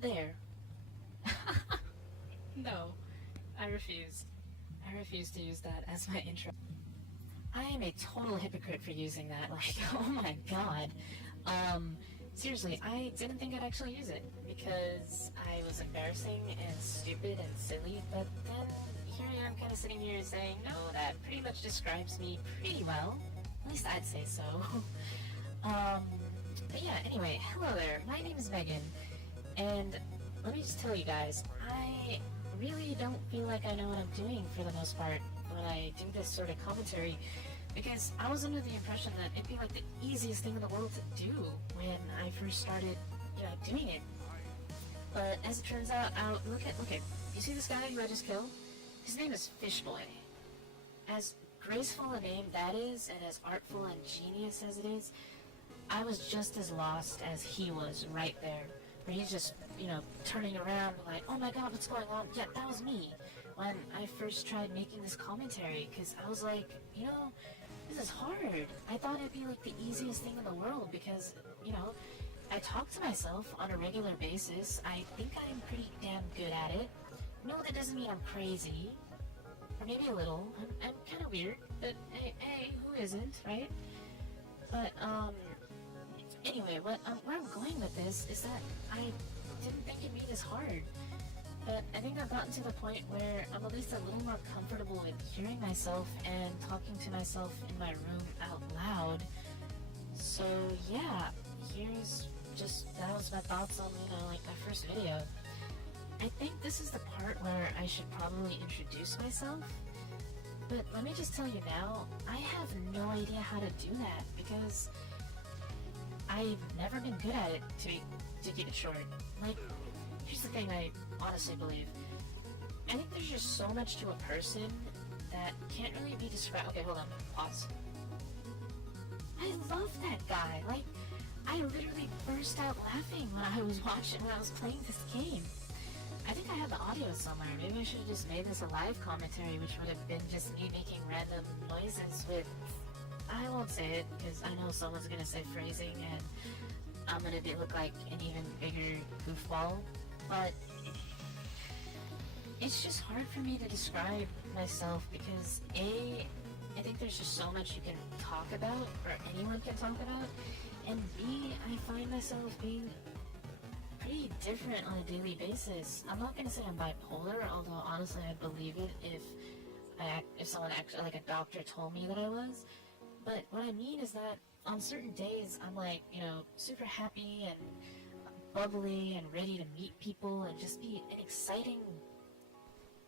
there. No, I refuse. I refuse to use that as my intro. I am a total hypocrite for using that, like, oh my god. Seriously, I didn't think I'd actually use it, because I was embarrassing and stupid and silly, but then here I am kind of sitting here saying, no, that pretty much describes me pretty well. At least I'd say so. But yeah, anyway, hello there, my name is Megan, and let me just tell you guys, I really don't feel like I know what I'm doing for the most part when I do this sort of commentary, because I was under the impression that it'd be like the easiest thing in the world to do when I first started, doing it. But as it turns out, look at, you see this guy who I just killed? His name is Fishboy. As graceful a name that is, and as artful and genius as it is, I was just as lost as he was right there. Where he's just, turning around like, oh my god, what's going on? Yeah, that was me when I first tried making this commentary, because I was like, this is hard. I thought it'd be like the easiest thing in the world because, I talk to myself on a regular basis. I think I'm pretty damn good at it. No, that doesn't mean I'm crazy. Or maybe a little. I'm kind of weird, but hey, who isn't, right? But, anyway, where I'm going with this is that I didn't think it'd be this hard. But I think I've gotten to the point where I'm at least a little more comfortable with hearing myself and talking to myself in my room out loud. So yeah, that was my thoughts on, like my first video. I think this is the part where I should probably introduce myself. But let me just tell you now, I have no idea how to do that because I've never been good at it, to keep it short. Like, here's the thing I honestly believe. I think there's just so much to a person that can't really be described. Okay, hold on. Pause. I love that guy. Like, I literally burst out laughing when I was playing this game. I think I have the audio somewhere. Maybe I should have just made this a live commentary, which would have been just me making random noises with... I won't say it, because I know someone's gonna say phrasing, and I'm gonna look like an even bigger goofball. But it's just hard for me to describe myself because A, I think there's just so much you can talk about, or anyone can talk about, and B, I find myself being pretty different on a daily basis. I'm not gonna say I'm bipolar, although honestly I'd believe it if someone actually, like a doctor, told me that I was. But what I mean is that on certain days I'm like, super happy and bubbly and ready to meet people and just be an exciting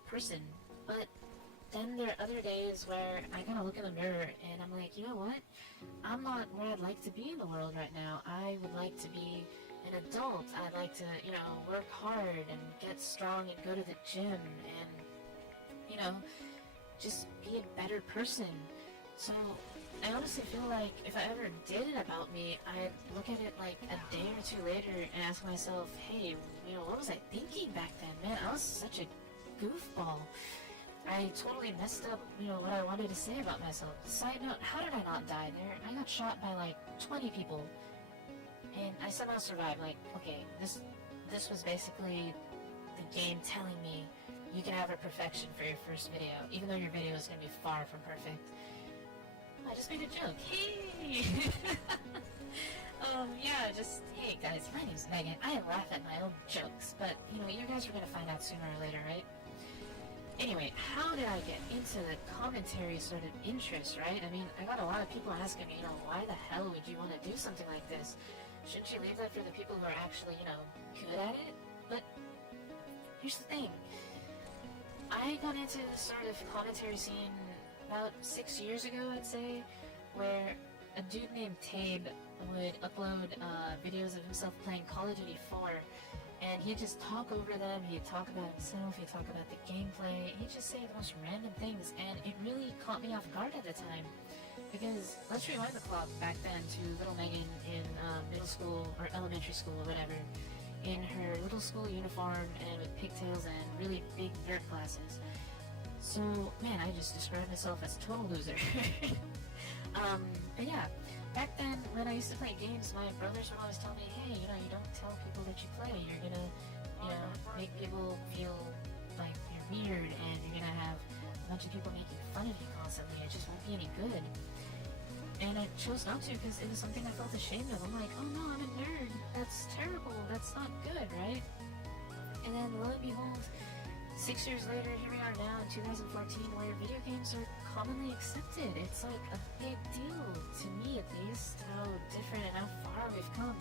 person. But then there are other days where I kind of look in the mirror and I'm like, you know what? I'm not where I'd like to be in the world right now. I would like to be an adult. I'd like to, work hard and get strong and go to the gym and, just be a better person. So I honestly feel like if I ever did it about me, I'd look at it like a day or two later and ask myself, hey, what was I thinking back then? Man, I was such a goofball. I totally messed up, what I wanted to say about myself. Side note, how did I not die there? I got shot by like 20 people. And I somehow survived. Like, okay, this was basically the game telling me you can have a perfection for your first video, even though your video is going to be far from perfect. I just made a joke. Hey! Hey guys, my name's Megan. I laugh at my own jokes, but, you guys are going to find out sooner or later, right? Anyway, how did I get into the commentary sort of interest, right? I mean, I got a lot of people asking me, why the hell would you want to do something like this? Shouldn't you leave that for the people who are actually, good at it? But here's the thing. I got into this sort of commentary scene about 6 years ago, I'd say, where a dude named Tabe would upload videos of himself playing Call of Duty 4, and he'd just talk over them, he'd talk about himself, he'd talk about the gameplay, he'd just say the most random things, and it really caught me off guard at the time, because let's rewind the clock back then to little Megan in middle school, or elementary school, or whatever, in her little school uniform, and with pigtails and really big nerd glasses. So, man, I just described myself as a total loser. But yeah, back then, when I used to play games, my brothers would always tell me, hey, you don't tell people that you play, you're gonna make people feel like you're weird and you're gonna have a bunch of people making fun of you constantly. It just won't be any good. And I chose not to because it was something I felt ashamed of. I'm like, oh no, I'm a nerd. That's terrible. That's not good, right? And then lo and behold, 6 years later, here we are now in 2014, where video games are commonly accepted. It's like a big deal, to me at least, how different and how far we've come.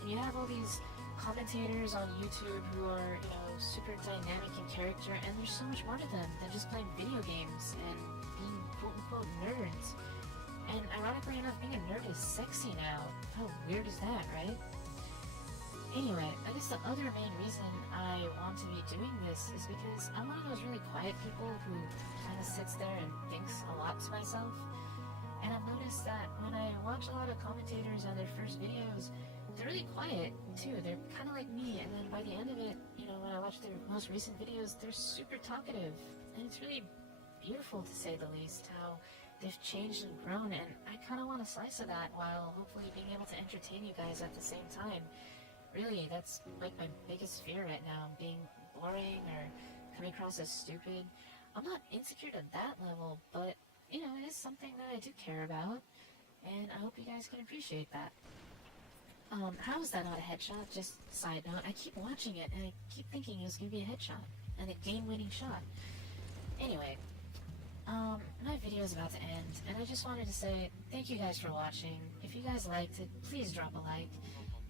And you have all these commentators on YouTube who are, super dynamic in character, and there's so much more to them than just playing video games and being quote-unquote nerds. And ironically enough, being a nerd is sexy now. How weird is that, right? Anyway, I guess the other main reason I want to be doing this is because I'm one of those really quiet people who kind of sits there and thinks a lot to myself. And I've noticed that when I watch a lot of commentators on their first videos, they're really quiet too. They're kind of like me, and then by the end of it, when I watch their most recent videos, they're super talkative. And it's really beautiful, to say the least, how they've changed and grown, and I kind of want a slice of that while hopefully being able to entertain you guys at the same time. Really, that's like my biggest fear right now, being boring or coming across as stupid. I'm not insecure to that level, but, it is something that I do care about, and I hope you guys can appreciate that. How is that not a headshot? Just side note, I keep watching it, and I keep thinking it was going to be a headshot, and a game-winning shot. Anyway, my video is about to end, and I just wanted to say thank you guys for watching. If you guys liked it, please drop a like,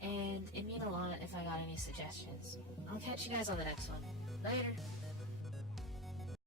and it'd mean a lot if I got any suggestions. I'll catch you guys on the next one. Later!